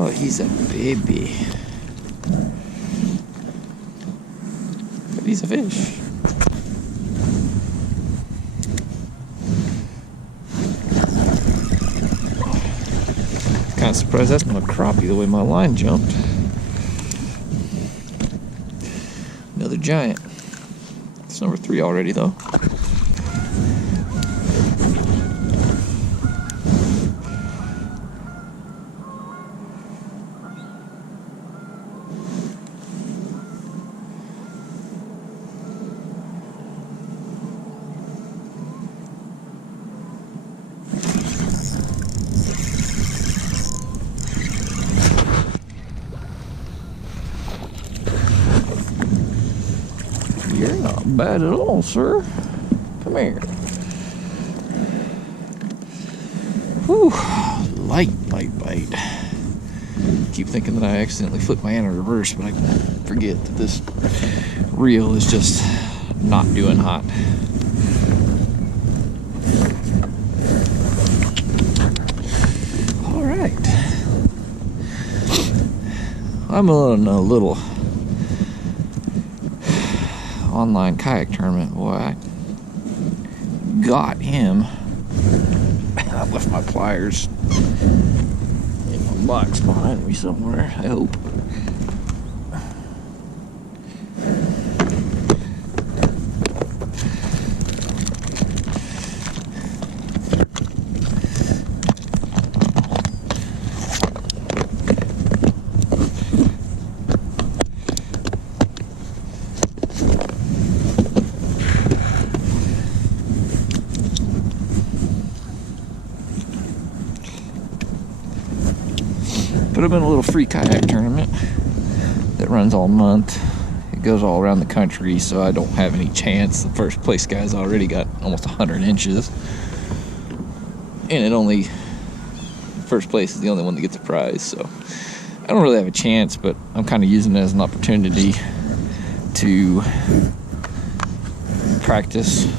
Oh, he's a baby. But he's a fish. Kind of surprised that's not a crappie the way my line jumped. Another giant. It's number 3 already though. You're not bad at all, sir. Come here. Whew. Light bite. Keep thinking that I accidentally flipped my hand in reverse, but I forget that this reel is just not doing hot. All right. I'm on a little online kayak tournament. Boy, I got him. I left my pliers in my box behind me somewhere, I hope. Put him in a little free kayak tournament that runs all month. It goes all around the country, so I don't have any chance. The first place guy's already got almost 100 inches. And first place is the only one that gets a prize, so I don't really have a chance, but I'm kind of using it as an opportunity to practice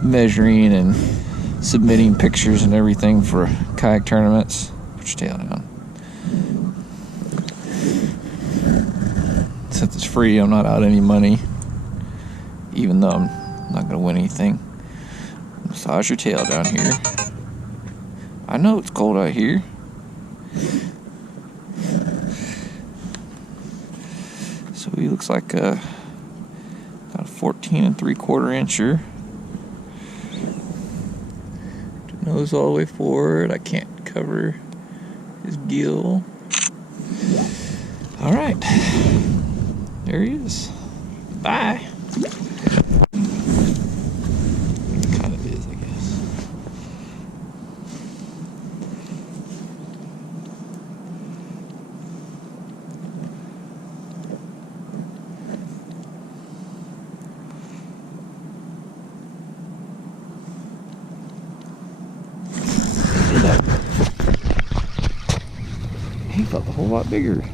measuring and submitting pictures and everything for kayak tournaments. Put your tail down. Since it's free, I'm not out any money, even though I'm not going to win anything. Massage your tail down here. I know it's cold out here. So he looks like about a 14 3/4 incher. Nose all the way forward. I can't cover his gill. All right, there he is. Bye. Kind of is, I guess. He felt a whole lot bigger.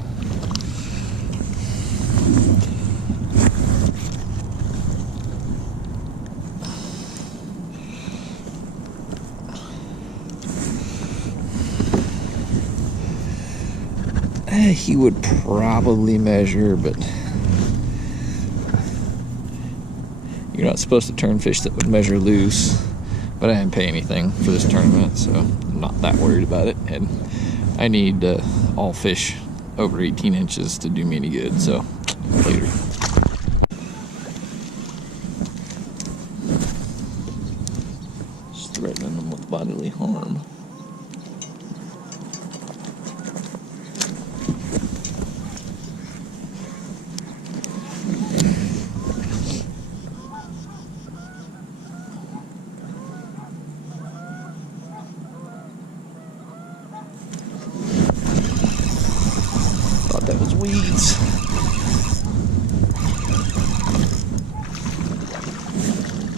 He would probably measure, but you're not supposed to turn fish that would measure loose. But I didn't pay anything for this tournament, so I'm not that worried about it. And I need all fish over 18 inches to do me any good, so later. Just threatening them with bodily harm. That was weeds.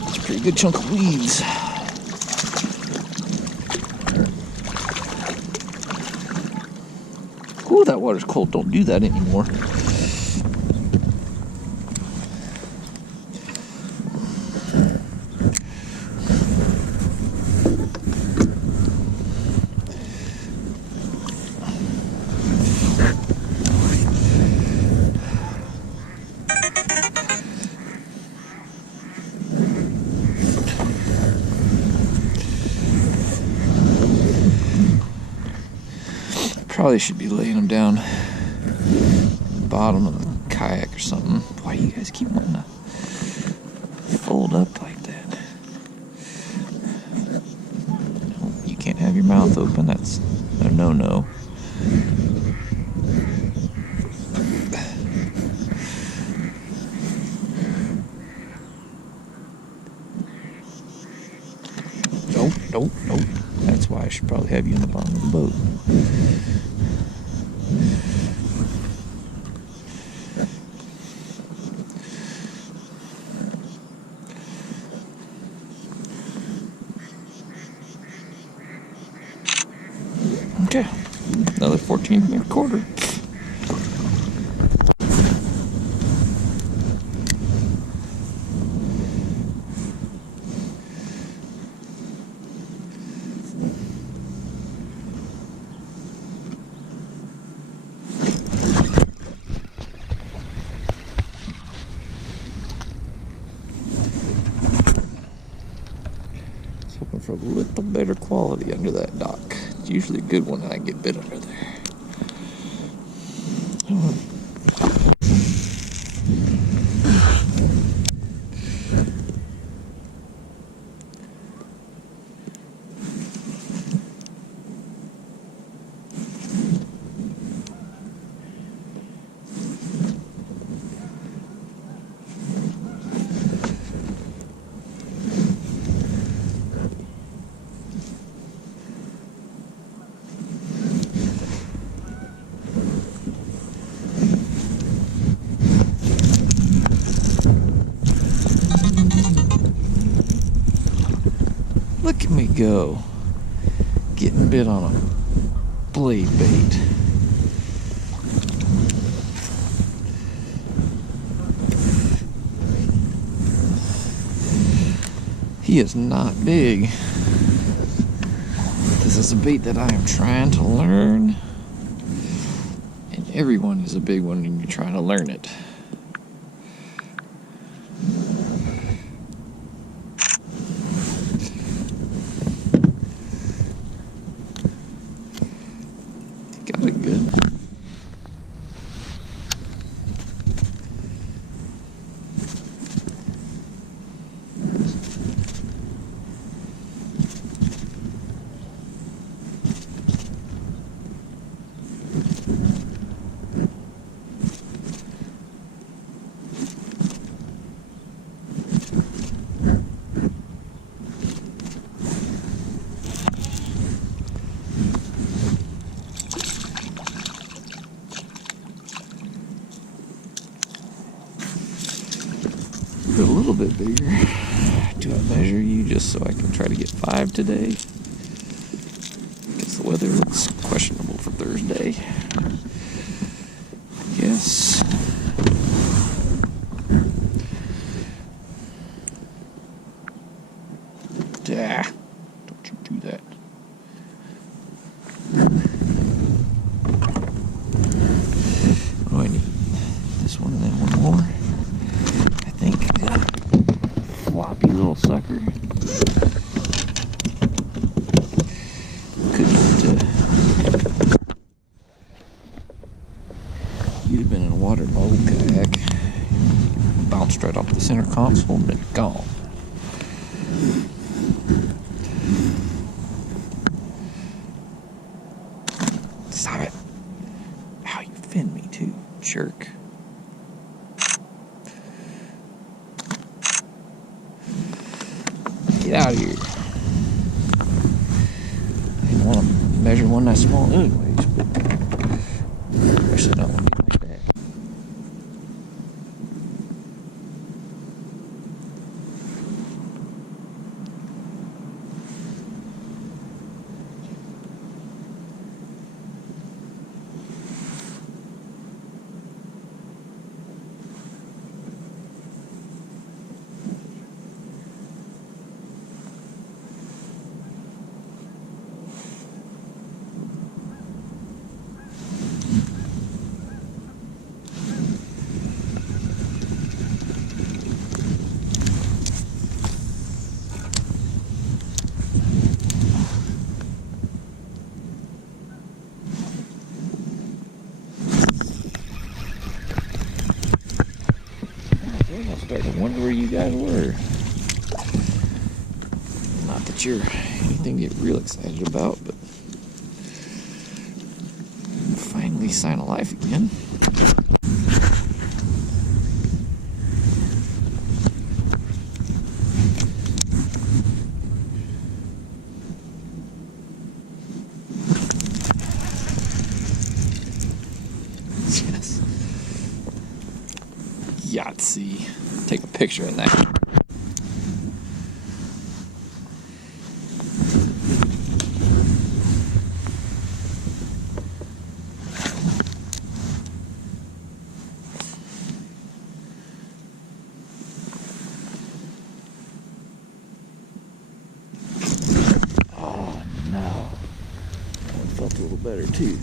It's a pretty good chunk of weeds. Ooh, that water's cold. Don't do that anymore. Probably should be laying them down at the bottom of the kayak or something. Why do you guys keep wanting to fold up like that? No, you can't have your mouth open. That's a no-no. Nope. That's why I should probably have you in the bottom of the boat. Okay, another 14.25. Hoping for a little better quality under that dock. It's usually a good one when I get bit under there. Look at me go, getting bit on a blade bait. He is not big. This is a bait that I am trying to learn, and everyone is a big one when you're trying to learn it. Got it good. A little bit bigger. Do I measure you just so I can try to get 5 today? Guess the weather looks questionable for Thursday. Yes. Don't you do that. What do I need? This one and then one more. Floppy little sucker. You'd have been in a waterlogged kayak. Bounced right off the center console and been gone. Stop it. Ow, you finned me too, jerk. Get out of here. I didn't want to measure one that small anyways, but especially not one like that. starting to wonder where you guys were. Not that you're anything to get real excited about, but finally sign of life again. Yes. Yahtzee. Take a picture of that. Oh no. That one felt a little better too.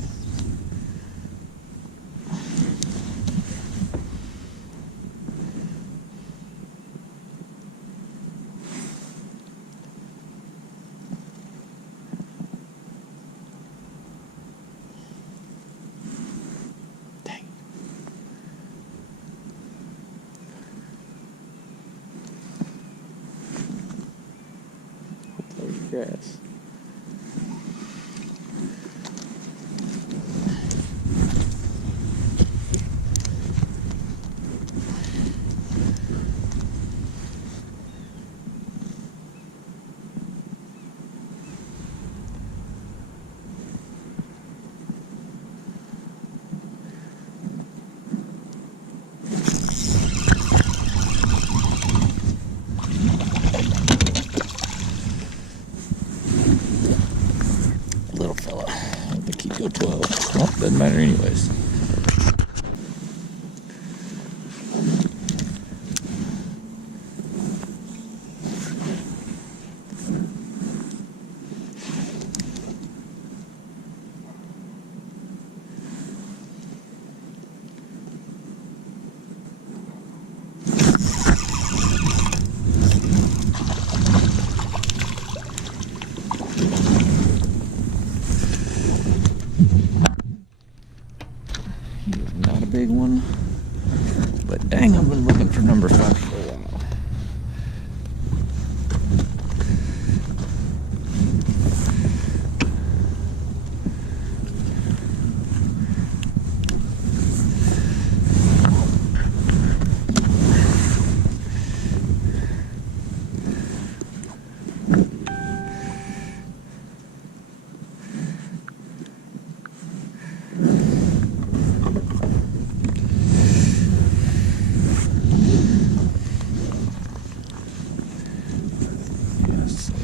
Grass. Little fella. I don't think he'd go 12. Well, doesn't matter anyways. Not a big one, but dang, I've been looking for number 5 for a while.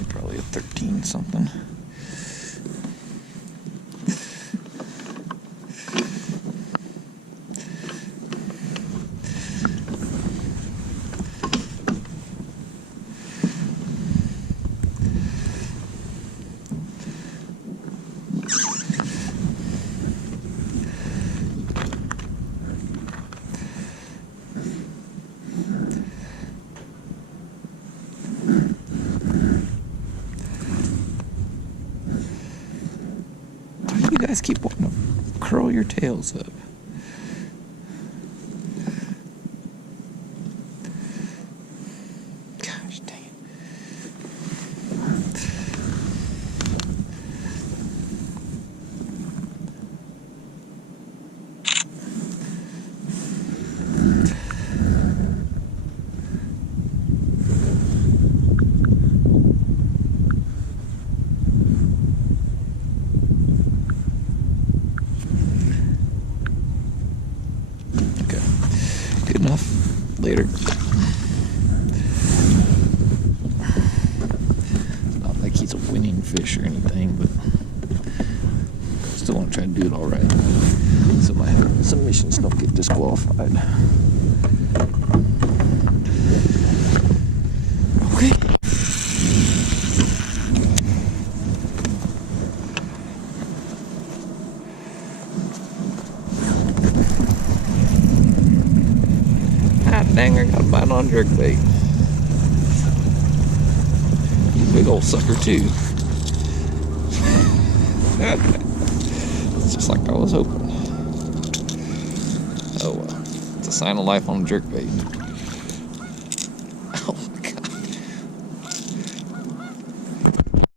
Probably a 13 something. You guys keep wanting to curl your tails up. Gosh dang it. Good enough. Later. Not like he's a winning fish or anything, but still want to try to do it all right, so my submissions don't get disqualified. Okay. Dang, I got a bite on jerkbait. Big old sucker too. It's just like I was hoping. Oh well, it's a sign of life on jerkbait.